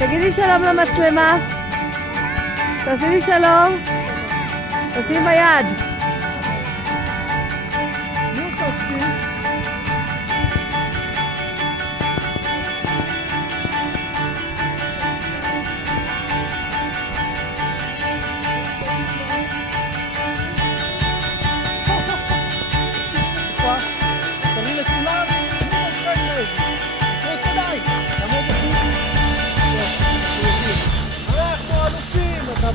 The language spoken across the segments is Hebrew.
תגידי שלום למצלמה. תעשי לי שלום. תעשי ביד.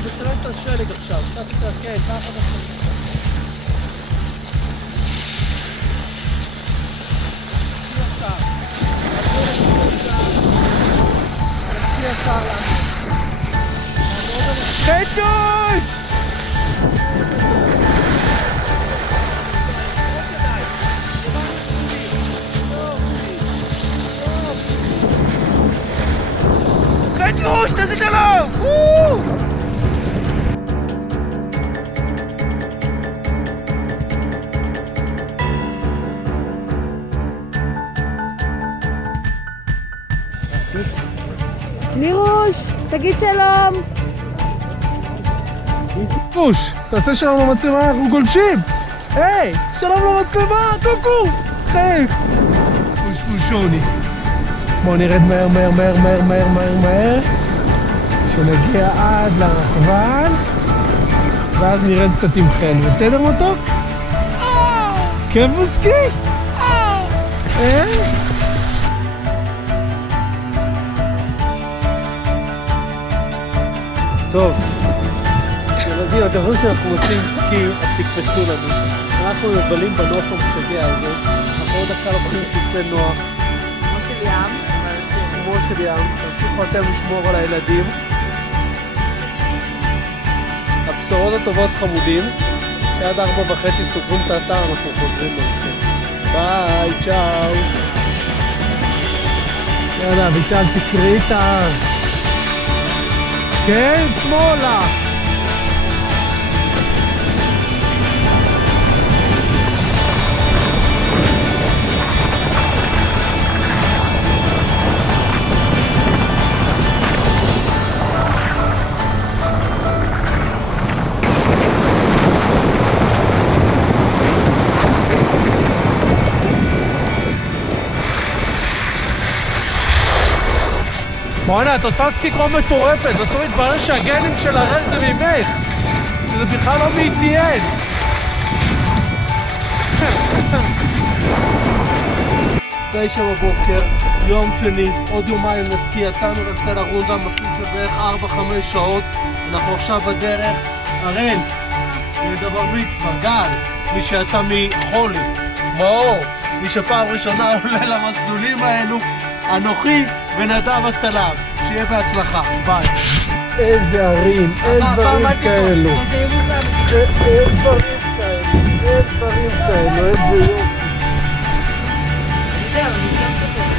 בצלם את השלג עכשיו, כן, ככה בסדר. חצ'וש! חצ'וש, תעשה שלום! לירוש, תגיד שלום. לירוש, תעשה שלום למצלמה, אנחנו גולשים. היי, שלום למצלמה, קוקו. חייך. פושפושוני. בואו נרד מהר. שנגיע עד לרכבל. ואז נרד קצת עם חן. בסדר מותוק? כן מוסקי? טוב, ילדים, אתם חושבים שאנחנו עושים סקי, אז תקפצו לנו. אנחנו מבלים בנוף המשגע הזה, אנחנו עוד דקה לוקחים כיסא נוח. כמו של ים. כמו של ים, תמשיכו אתם לשמור על הילדים. הבשורות הטובות חמודים, שעד 4:30 סוגרים את האתר, אנחנו חוזרים לכם. ביי, צ'או. יאללה, ביטל, תקראי את ההר. כן, שמאלה! בואנה, את עושה סקי כמו מטורפת, בסוף מתברר שהגנים של הראל זה ממך, שזה בכלל לא מ-ETN. 9 בבוקר, יום שני, עוד יומיים לסקי, יצאנו לסלע רונדה, מסלול של בערך 4-5 שעות, אנחנו עכשיו בדרך. הראל, לדבר מצווה, גל, מי שיצא מחולי, מאור, מי שפעם ראשונה עולה למסלולים האלו, אנוכי ונדב הצלם, שיהיה בהצלחה, ביי. איזה ערים, אין דברים כאלו. אין דברים כאלו, איזה יופי.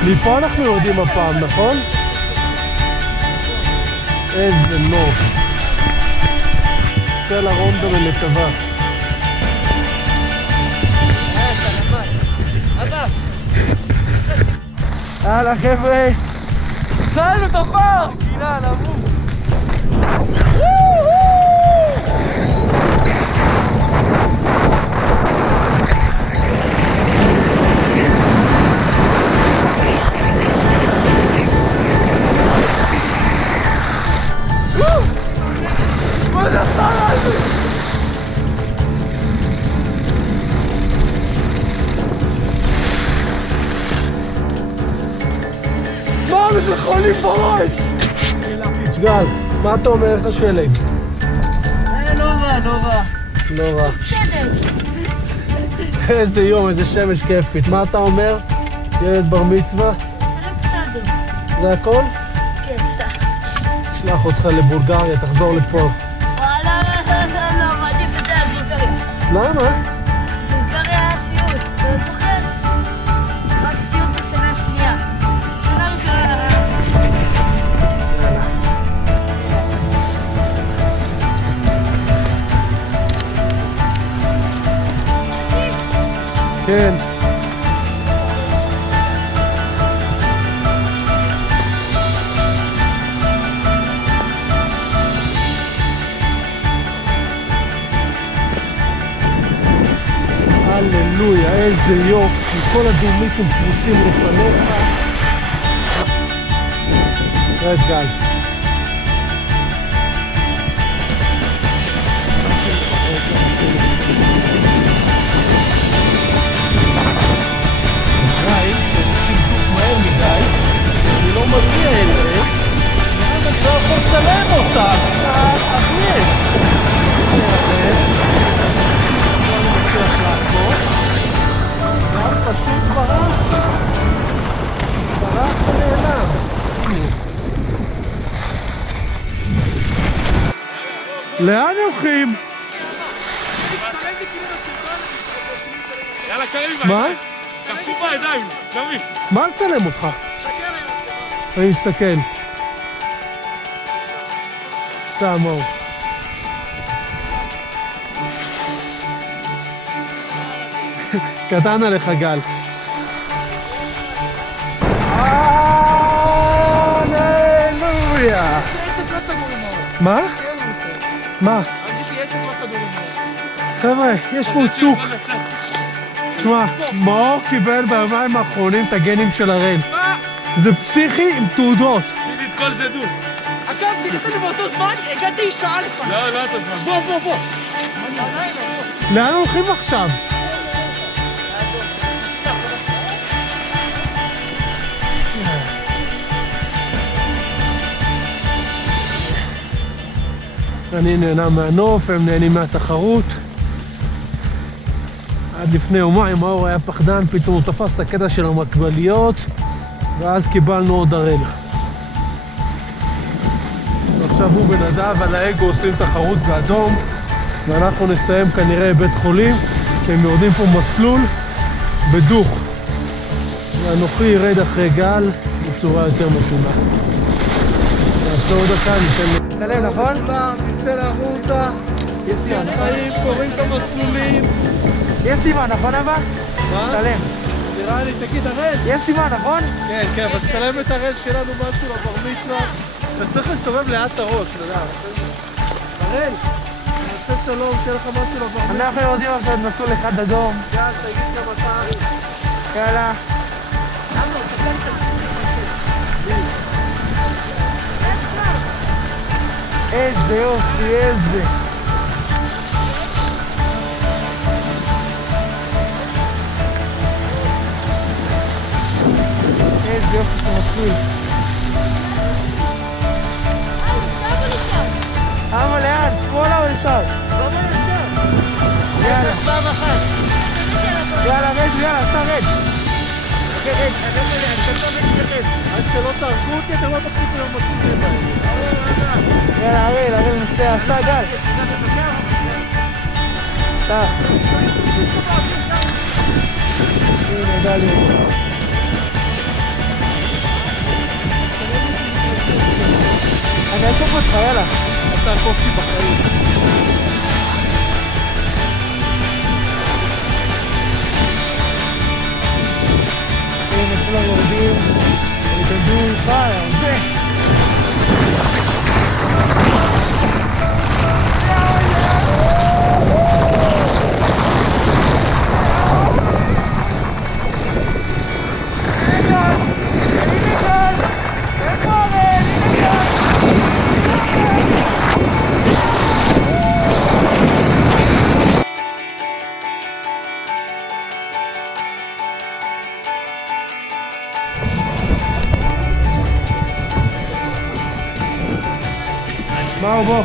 מפה אנחנו יודעים הפעם, נכון? איזה נוף. סלע רונדה בנתבה. יאללה חבר'ה, צאנו את הפארק! הנה, נמוך! מה זה החרא הזה? מה זה חולים בראש? גל, מה אתה אומר? איך השלג? לא רע. לא רע. איזה יום, איזה שמש כיפית. מה אתה אומר? ילד בר מצווה? בסדר. זה הכל? כן, בסדר. שלח אותך לבולגריה, תחזור לפה. לא, מעדיף את זה על בולגריה. למה? בולגריה היה סיוט, אתה זוכר? היה סיוט בשנה השנייה. שנה ראשונה. כן. איזה יופי, כל הדומיטים פרוסים לפניך. רד גל. אני לא מגיע אליהם, אבל לא יכול לצלם אותם, אבנית. לא מצליח לעקוב, גם פשוט ברח ונעלם. לאן הולכים? יאללה, קרב מה? קחו בידיים, תמיד. מה לצלם אותך? אני מסתכל. סמו. קטן עליך גל. הללויה. מה? מה? יש לי 10 לא סגורים. חבר'ה, יש פה צוק. תשמע, מאור קיבל ביומיים האחרונים את הגנים של הרן. זה פסיכי עם תעודות. תגיד את כל זה דו. עקבתי, נסענו באותו זמן, הגעתי שעה לפני. לא את הזמן. בוא. לאן הולכים עכשיו? אני נהנה מהנוף, הם נהנים מהתחרות. עד לפני יומיים מאור היה פחדן, פתאום הוא תפס את הקטע של המקבליות, ואז קיבלנו עוד הראל. עכשיו הוא ונדב על האגו עושים תחרות באדום, ואנחנו נסיים כנראה בית חולים, כי הם יורדים פה מסלול בדוך. ואנוכי ירד אחרי גל בצורה יותר מתונה. נעצור דקה, ניתן לי. תלם, נכון? ניסה להחוצה, יש חיים, קוראים את המסלולים. יש סימן, נכון אבא? מה? תלם. נראה לי, תגיד הראל. יש סימן, נכון? כן, אבל תצלם את הראל שיהיה לנו משהו לבר מצווה. אתה צריך לסובב לאט את הראש, אתה יודע. הראל, נעשה שלום, שיהיה לך משהו לבר מצווה. אנחנו יורדים עכשיו מסלול אחד אדום. יאללה, תגיד גם אתה. יאללה. איזה יופי, איזה. איזה יופי של מסלול. אמה לאן? שמאלה או לשם? יאללה. יאללה, רד, יאללה, אתה רד. רד, עד שלא תהרגו אותי, אתם לא תפסיקו יום מסלולים בהם. יאללה, הראל נוסע, סע גל. סע. הנה, גלי. אני אעקוף אותך, יאללה. אתה תעקוף לי בחיים. הנה, כולם יורדים. ותדעו, חי, הרבה. באו, בוא.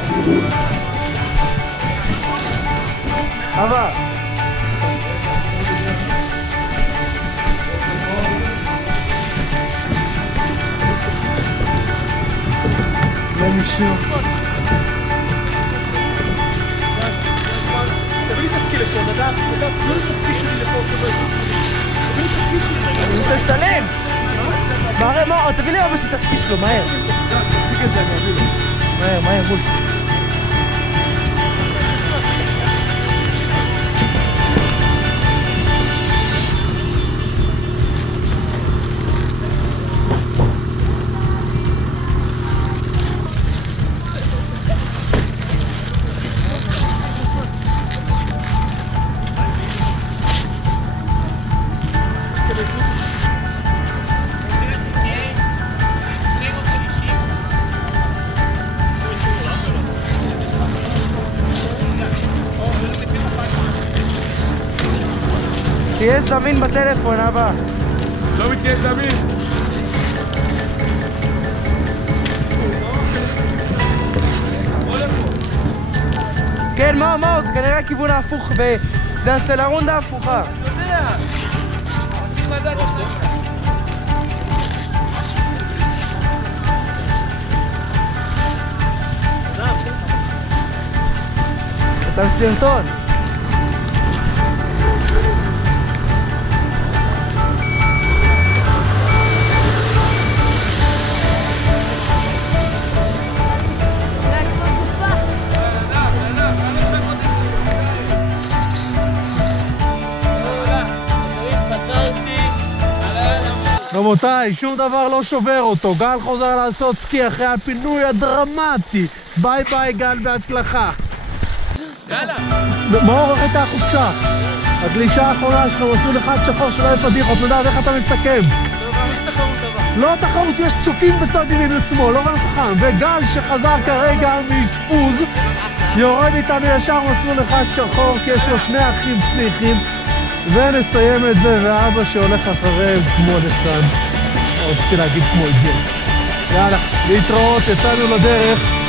אבא. לא משהו. תביא לי תסקי לפה, נדב, לא תסקי שלי לפה שומע. תביא לי תסקי שלי. אני רוצה לצלם. מה, תביא לי אבא שלי תסקי שלו, מהר. תפסיק את זה, אני אביא לו. מהר, בול. תהיה זמין בטלפון, אבא. שלומי תהיה זמין. כן, מה, זה כנראה הכיוון ההפוך, זה הסלרונדה ההפוכה. אני יודע. צריך לדעת איך זה. אתה סרטון. רבותיי, שום דבר לא שובר אותו. גל חוזר לעשות סקי אחרי הפינוי הדרמטי. ביי ביי גל, בהצלחה. יאללה. מאור, איך הייתה החופשה? הגלישה האחרונה שלך, מסלול אחד שחור שלא יפדיח, אתה יודע איך אתה מסכם? לא תחרות, יש צופים בצד ימין ושמאל, לא רק חכם. וגל שחזר כרגע מאשפוז יורד איתנו ישר מסלול אחד שחור, כי יש לו שני אחים פסיכיים. ונסיים את זה, ואבא שהולך אחריהם כמו ליצן. רציתי להגיד כמו את זה. יאללה, להתראות, יצאנו לדרך.